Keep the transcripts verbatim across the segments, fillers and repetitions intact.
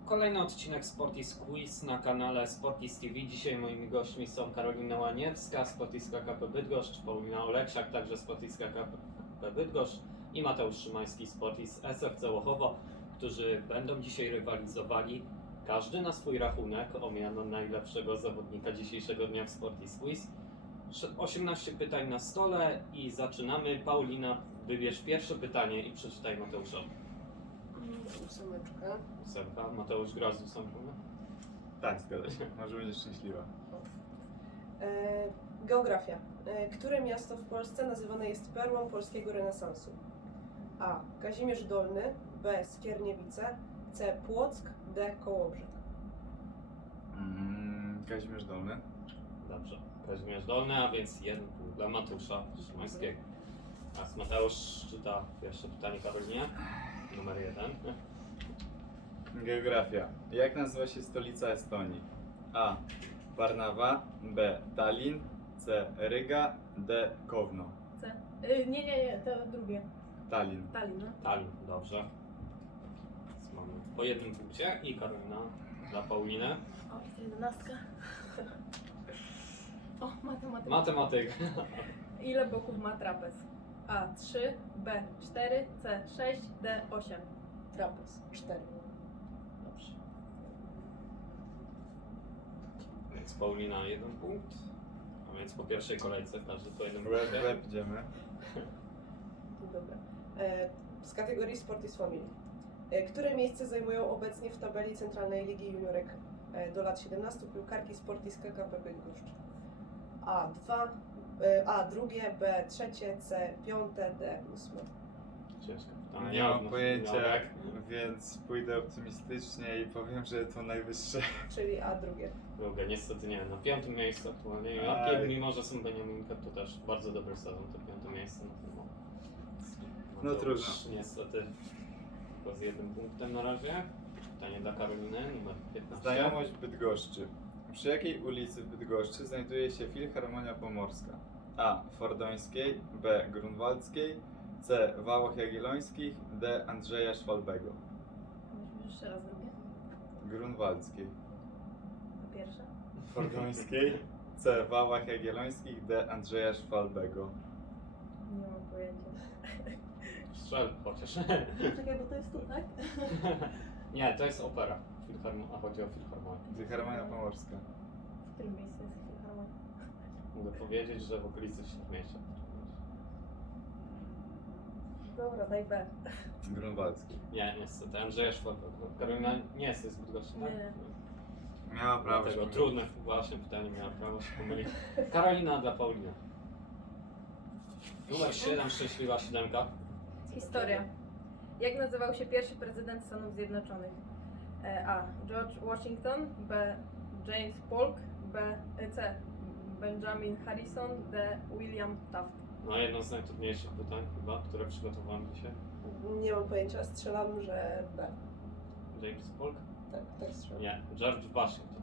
Kolejny odcinek Sportis Quiz na kanale Sportis T V. Dzisiaj moimi gośćmi są Karolina Łaniewska, Sportiska K P Bydgoszcz, Paulina Oleksiak, także Sportiska K P Bydgoszcz i Mateusz Szymański, Sportis S F C Łochowo, którzy będą dzisiaj rywalizowali każdy na swój rachunek o miano najlepszego zawodnika dzisiejszego dnia w Sportis Quiz. osiemnaście pytań na stole i zaczynamy. Paulina, wybierz pierwsze pytanie i przeczytaj Mateuszowi. Ósemeczkę. Ósemka. Mateusz gra z ósemką. Tak, zgadza się. Może będziesz szczęśliwa. E, geografia. E, które miasto w Polsce nazywane jest perłą polskiego renesansu? A. Kazimierz Dolny. B. Skierniewice. C. Płock. D. Kołobrzeg. Mm, Kazimierz Dolny. Dobrze. Kazimierz Dolny, a więc jeden punkt dla Mateusza Szymańskiego. Teraz Mateusz czyta pierwsze pytanie Karolinie. Numer jeden. Geografia. Jak nazywa się stolica Estonii? A. Warnawa. B. Tallin. C. Ryga. D. Kowno. C. Y, nie, nie, nie, to drugie. Tallin. Tallinn, no. Tallinn, dobrze. Więc mamy po jednym punkcie i Karolina dla Pauliny. O, i to jedenastka. O, matematyka. Matematyka. Ile boków ma trapez? A. trzy, B. cztery, C. sześć, D. osiem. Trapez. cztery. Dobrze. Więc Paulina jeden punkt. A więc po pierwszej kolejce każdy po jednym Łeb, punkcie. łeb idziemy. Dobra. E, z kategorii Sportis Family. E, które miejsce zajmują obecnie w tabeli Centralnej Ligi Juniorek e, do lat siedemnastu piłkarki Sportis K P Bydgoszcz? A. dwa. E, A. Drugie. B. Trzecie. C. Piąte. D. Ósme. Ciężko pytanie. Nie mam odnośnie pojęcia, juniorek. więc pójdę optymistycznie i powiem, że to najwyższe. Czyli A. Drugie. Drugie, niestety nie. Na piątym miejscu aktualnie Aj. juniorki, mimo że są Beniaminka, to też bardzo dobry sezon, to piąte miejsce na tym. No to trudno. już niestety tylko z jednym punktem na razie. Pytanie dla Karoliny, numer piętnaście. Znajomość Bydgoszczy. Przy jakiej ulicy w Bydgoszczy znajduje się Filharmonia Pomorska? A. Fordońskiej. B. Grunwaldzkiej. C. Wałach Jagiellońskich. D. Andrzeja Szwalbego. Musimy jeszcze raz drugie. Grunwaldzkiej. Po pierwsze. Fordońskiej. C. Wałach Jagiellońskich. D. Andrzeja Szwalbego. Nie mam pojęcia. Strzel chociaż. Czekaj, bo to jest tu, tak? Nie, to jest opera. Filharmo- a chodzi o filharmonię. Filharmonia Pomorska. W którym miejscu jest filharmonia? Mogę powiedzieć, że w okolicy Śródmieścia. Dobra, daj B. Grunwaldzkiej. Nie, niestety. Andrzeja Szwalbego. Karolina nie jest z Bydgoszczy, tak? Nie. Miała prawo Dlatego się trudne właśnie pytanie, miała prawo się pomylić. Karolina dla Pauliny. Numer siedem, szczęśliwa siódemka. Historia. Jak nazywał się pierwszy prezydent Stanów Zjednoczonych? E, A. George Washington. B. James Polk. B. e, C. Benjamin Harrison. D. William Taft. No jedno z najtrudniejszych pytań chyba, które przygotowałem dzisiaj. Nie mam pojęcia, strzelam, że B. James Polk? Tak, tak strzelam. Nie, George Washington.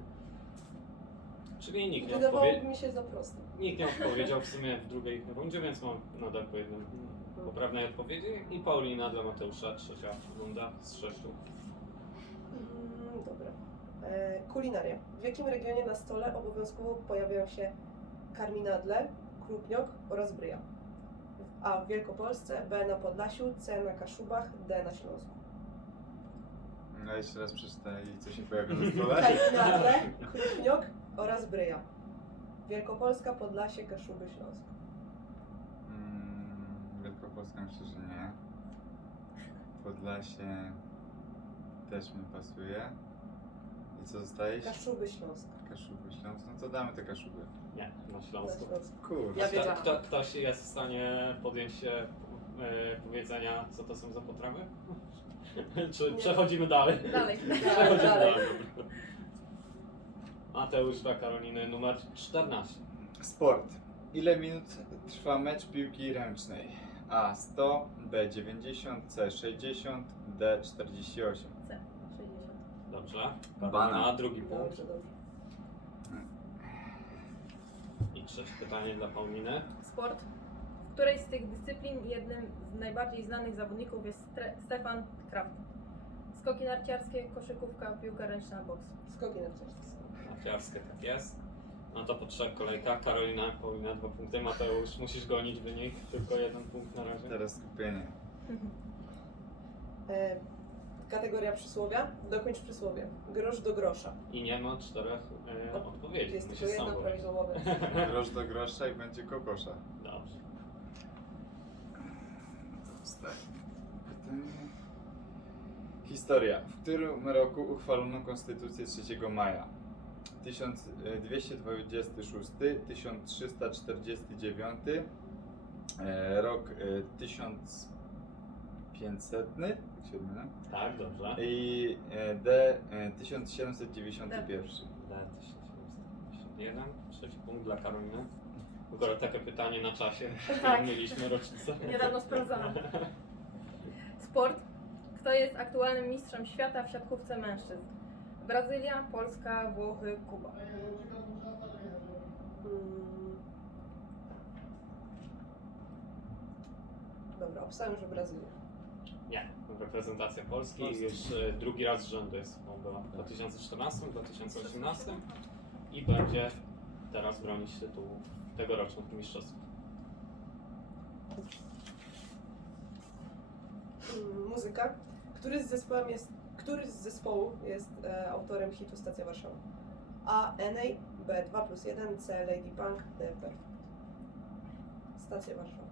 Czyli nikt nie, Wydawało odpowie... mi się za proste. nikt nie odpowiedział w sumie w drugiej rundzie, więc mam nadal po jednym poprawnej odpowiedzi. I Paulina dla Mateusza, trzecia runda z sześciu. Mm, dobra. E, kulinaria. W jakim regionie na stole obowiązkowo pojawiają się karminadle, krupniok oraz bryja? A. W Wielkopolsce, B. Na Podlasiu, C. Na Kaszubach, D. Na Śląsku. No jeszcze raz przeczytaj, co się pojawia na stole. Karminadle, krupniok oraz bryja. Wielkopolska, Podlasie, Kaszuby, Śląsk. Mm, Wielkopolska myślę, że nie. Podlasie też mi pasuje. I co zostaje? Kaszuby, Śląsk. Kaszuby, Śląsk. No to damy te Kaszuby. Nie, na Na Śląsku. Śląsku. Kurde. Ja Kto, wiedziałam. kto, ktoś jest w stanie podjąć się e, powiedzenia, co to są za potrawy? Czy Nie. przechodzimy dalej? Dalej. Przechodzimy dalej. dalej. Mateusz dla Karoliny numer czternaście. Sport. Ile minut trwa mecz piłki ręcznej? A. sto, B. dziewięćdziesiąt, C. sześćdziesiąt, D. czterdzieści osiem. C. sześćdziesiąt. Dobrze. Banan. Karolina, drugi punkt. Dobrze, dobrze. I trzecie pytanie dla Pauliny. Sport. W której z tych dyscyplin jednym z najbardziej znanych zawodników jest Stre- Stefan Kraft? Skoki narciarskie, koszykówka, piłka ręczna, boks. Skoki narciarskie. Narciarskie, tak jest. No to po trzech kolejkach. Karolina, Paulina dwa punkty. Mateusz, musisz gonić wynik. Tylko jeden punkt na razie. Teraz skupienie. E, kategoria przysłowia. Dokończ przysłowie. Grosz do grosza. I nie ma czterech e, O, odpowiedzi. Jest Musisz tylko sam jedno powiedzieć. prawidłowe. Grosz do grosza i będzie kokosza. Dobrze. Wstań. Pytanie. Historia. W którym roku uchwalono Konstytucję trzeciego maja? tysiąc dwieście dwudziesty szósty, tysiąc trzysta czterdziesty dziewiąty, e, rok e, tysiąc pięćset, tak się odmienia? Tak, dobrze. I e, D e, tysiąc siedemset dziewięćdziesiąty pierwszy. D tysiąc siedemset pięćdziesiąt jeden. Trzeci punkt dla Karoliny. Akurat takie pytanie na czasie. Tak. Mieliśmy rocznicę. Niedawno sprawdzałam. Sport. Kto jest aktualnym mistrzem świata w siatkówce mężczyzn? Brazylia, Polska, Włochy, Kuba. Mm. Dobra, obstałem, że Brazylia. Nie. Reprezentacja Polski Polski. już e, drugi raz z rzędu jest. Bo była w dwa tysiące czternastym, dwa tysiące osiemnastym i będzie teraz bronić tytułu tegorocznych mistrzostw. Mm, muzyka. Który z, zespołem jest, który z zespołu jest e, autorem hitu Stacja Warszawa? A. N A, B. dwa plus jeden, C. Lady Punk, D. Perfect. Stacja Warszawa.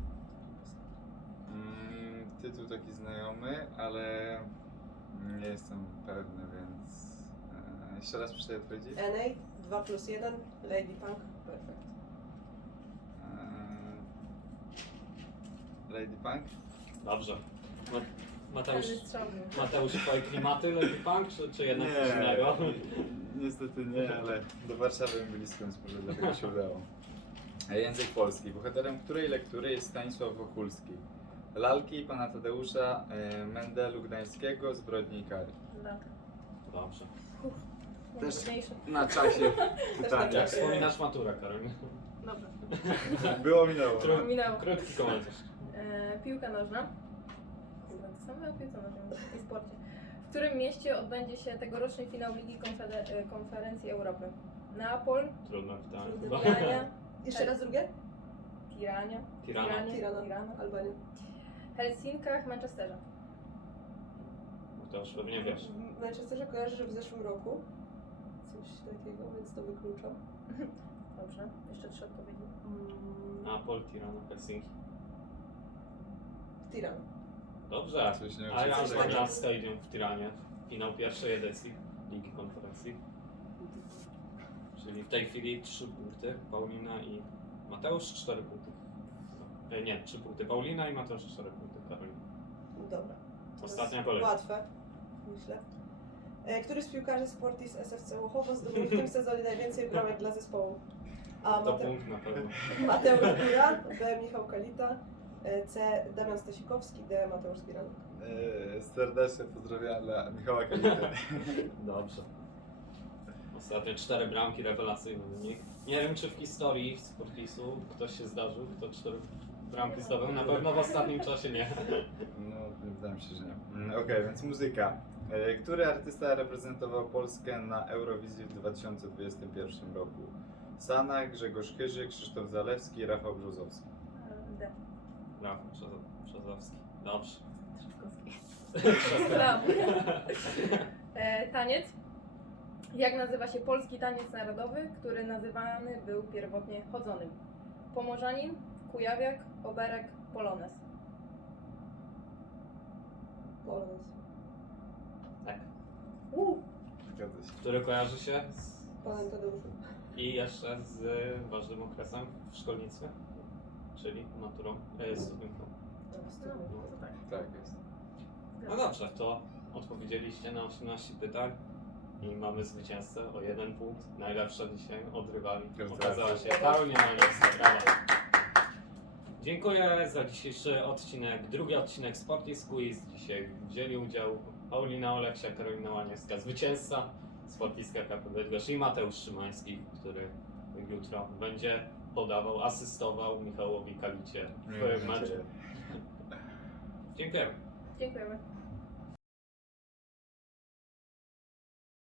Mm, tytuł taki znajomy, ale nie jestem pewny, więc e, jeszcze raz przeczytaj odpowiedzi. N A, dwa plus jeden, Lady Punk, Perfect. E, Lady Punk? Dobrze. Ma- Mateusz, Ten strzał. Mateusz, twoje klimaty Lady Punk, czy, czy jednak coś innego? Niestety nie, ale do Warszawy bym blisko, więc może dlatego się udało. E, Język polski. Bohaterem której lektury jest Stanisław Wokulski? Lalki pana Tadeusza e, Mendelu Gdańskiego, Zbrodni i kary. Tak. Dobrze. Też- Trudniejsze. Na czasie na pytania. Jak czasie. wspominasz maturę, Karolina? Dobrze. Było minęło. Trudno. Minęło. Krótki komentarz. E, piłka nożna. Kurwa, to samo o piłce nożnej i sporcie. W którym mieście odbędzie się tegoroczny finał Ligi Konfeder- e, Konferencji Europy? Neapol, Trudne pytanie Trudne chyba. Tirania, Jeszcze raz drugie? Tirania, Tirana. Tiranie, Tirana, Tirana, Albania. Helsinkach, Manchesterze. To już pewnie wiesz. W Manchesterze kojarzę, że w zeszłym roku coś takiego, więc to wykluczam. Dobrze, jeszcze trzy odpowiedzi. Mm, Napol, Tirana, Helsinki. Tirana. Dobrze. Coś nie Iron Coś takiego. Banana Stadium w Tiranie. Finał pierwszej edycji Ligi Konferencji. Czyli w tej chwili trzy punkty. Paulina i Mateusz, cztery punkty. E, nie, trzy punkty. Paulina i Mateusz, cztery punkty. Karolina. Dobra. Ostatnia kolejka. Łatwe, myślę. E, który z piłkarzy Sportis S F C Łochowo zdobył w tym sezonie najwięcej bramek dla zespołu? A. To Mate- punkt na pewno. Mateusz Góra, B. Michał Kalita, e, C. Damian Stasikowski, D. Mateusz Zbieran. E, Serdecznie pozdrawiam dla Michała Kality. Dobrze. Ostatnie cztery bramki, rewelacyjny wynik. Nie wiem, czy w historii Sportisu ktoś się zdarzył, kto cztery bramki zdobył. Na pewno w ostatnim czasie nie. No, wydaje mi się, że nie. Mm, Okej, więc muzyka. E, Który artysta reprezentował Polskę na Eurowizji w dwa tysiące dwudziestym pierwszym roku? Sana, Grzegorz Chyży, Krzysztof Zalewski, Rafał Brzozowski. E, D. Rafał Brzozo- Brzozowski. Dobrze. Trzaskowski. Brawo. E, taniec. Jak nazywa się polski taniec narodowy, który nazywany był pierwotnie chodzonym? Pomorzanin, Kujawiak, Oberek, Polones. Polonez. Tak. Uh, Zgadza się. Który kojarzy się z, Panem Tadeuszem. i jeszcze z ważnym okresem w szkolnictwie, czyli maturą, e, studium. no, to tak. Tak jest. No dobrze, to odpowiedzieliście na osiemnaście pytań i mamy zwycięzcę o jeden punkt. Najlepsza dzisiaj od rywali Gratulacje. okazała się Karolina Majewska. Brawa. Dziękuję za dzisiejszy odcinek, drugi odcinek Sportis Quiz. Dzisiaj wzięli udział Paulina Oleksia, Karolina Łaniewska, zwycięzca Sportiska K P Bydgoszcz i Mateusz Szymański, który jutro będzie podawał, asystował Michałowi Kalicie w Miejmy meczu. nadzieję. Dziękujemy. Dziękujemy.